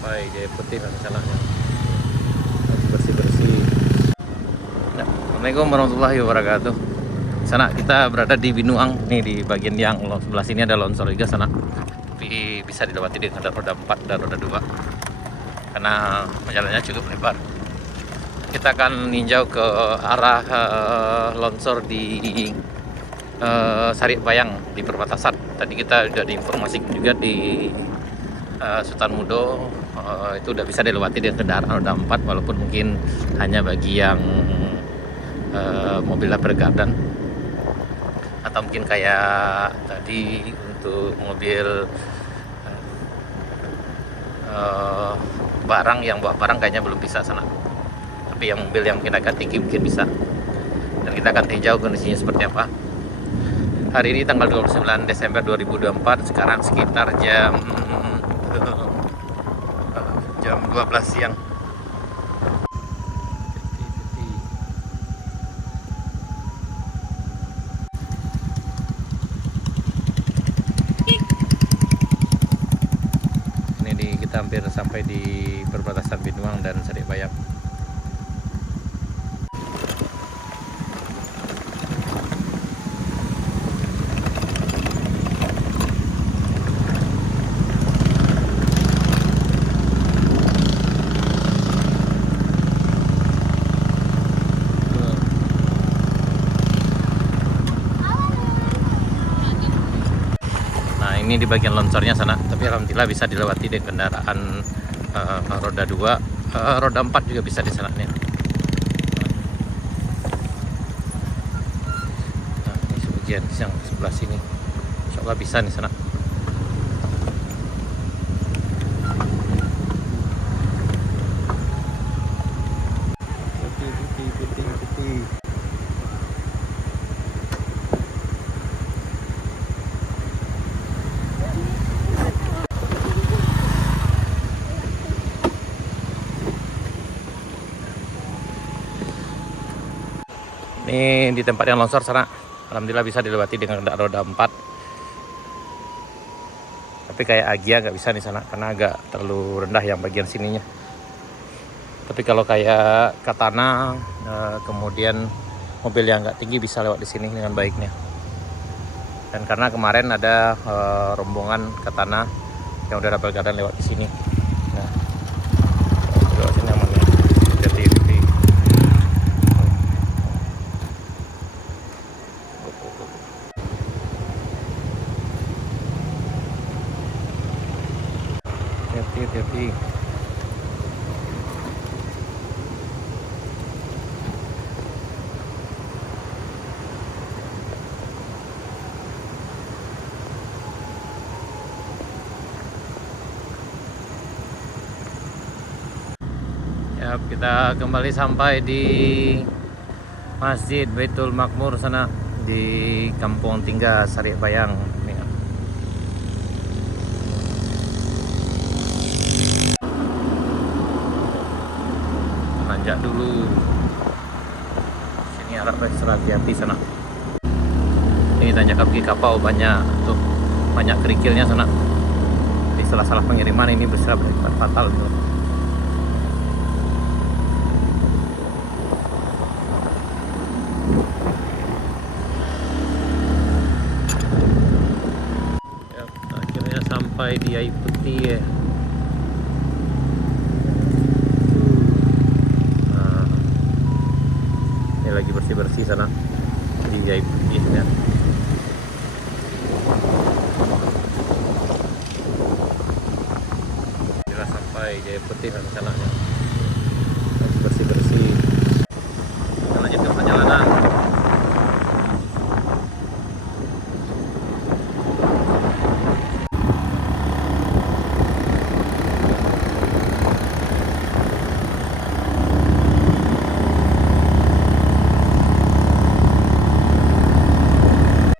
sampai Jaya Putih rencananya bersih-bersih. Nah, Assalamualaikum warahmatullahi wabarakatuh. Sana kita berada di Binuang nih, di bagian yang sebelah sini ada longsor juga sana, tapi bisa dilewati dengan roda 4 dan roda 2 karena jalannya cukup lebar. Kita akan ninjau ke arah longsor di Sarik Bayang di perbatasan. Tadi kita sudah diinformasikan juga di Sultan Mudo, itu udah bisa dilewati dengan kendaraan roda 4 walaupun mungkin hanya bagi yang mobil Lapar Garden atau mungkin kayak tadi untuk mobil barang yang bawa barang kayaknya belum bisa sana, tapi yang mobil yang mungkin agak tinggi mungkin bisa. Dan kita akan tinjau kondisinya seperti apa. Hari ini tanggal 29 Desember 2024, sekarang sekitar jam 12 siang. Kita hampir sampai di perbatasan Binuang dan Sarik Bayang. Nah, ini di bagian longsornya sana, tapi alhamdulillah bisa dilewati dengan kendaraan roda 2, roda 4 juga bisa di sana nih. Nah, ini sebagian yang sebelah sini, insya Allah bisa di sana. Putih. Ini di tempat yang longsor sana, alhamdulillah bisa dilewati dengan roda 4. Tapi kayak Agia nggak bisa di sana karena agak terlalu rendah yang bagian sininya. Tapi kalau kayak Katana, kemudian mobil yang nggak tinggi bisa lewat di sini dengan baiknya. Dan karena kemarin ada rombongan Katana yang udah dapat keadaan lewat di sini. Nah, lewat sini aman ya. Hati-hati. Hati-hati. Ya, kita kembali sampai di Masjid Baitul Makmur sana di Kampung Tingga Sarik Bayang. Nanjak dulu. Sini harap hati-hati sana. Ini tanjak kaki kapau banyak tuh, banyak kerikilnya sana. Di salah pengiriman ini bisa berakibat fatal tuh. Ya, akhirnya sampai di Air Putih ya. Lagi bersih-bersih sana di Jaya Putih ya. Kita sampai Jaya Putih rencananya.